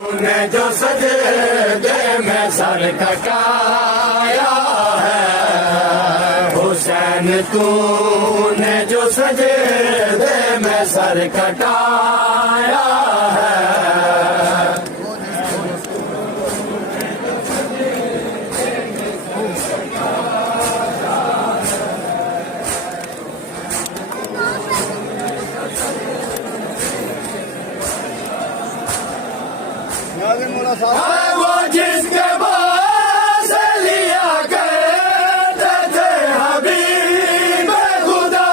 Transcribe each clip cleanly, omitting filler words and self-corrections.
तूने जो सजदे में सर कटाया है हुसैन, तूने जो सजदे में सर कटाया है। वो जिसके पास लिया करते थे हबीब खुदा,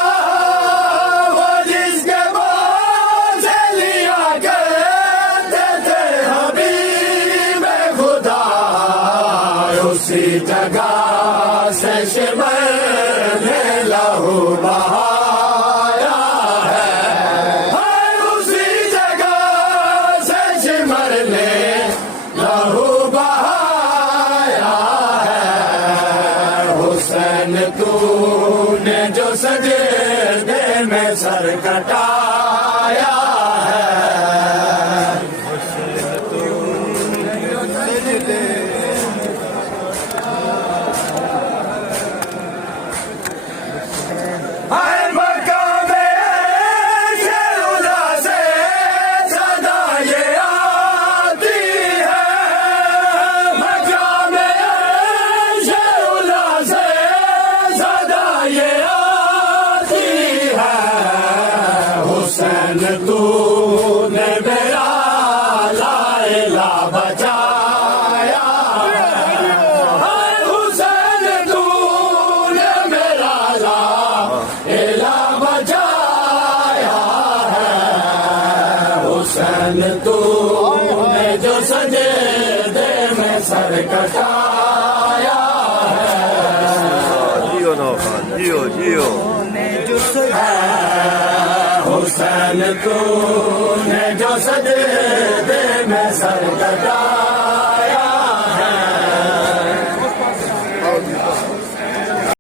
वो जिसके पास लिया करते थे हबीब खुदा, उसी जगह से शिमर ने लहू बहाया है, उसी जगह से शिमर ने लहू बहाया है। हुसैन तूने जो सजदे में सर कटाया है, हर मकाम में शेरुला से सदा ये आती है, मकाम में शेरुला से सदा ये आती है। हुसैन तूने मेरा लाइला बचाया है, हुसैन तूने मेरा लाइला बचाया है। हुसैन तूने जो सजदे में सर कटाया जियो नौखान, जियो जियो। है। हुसैन तूने जो सजदे में सर कटाया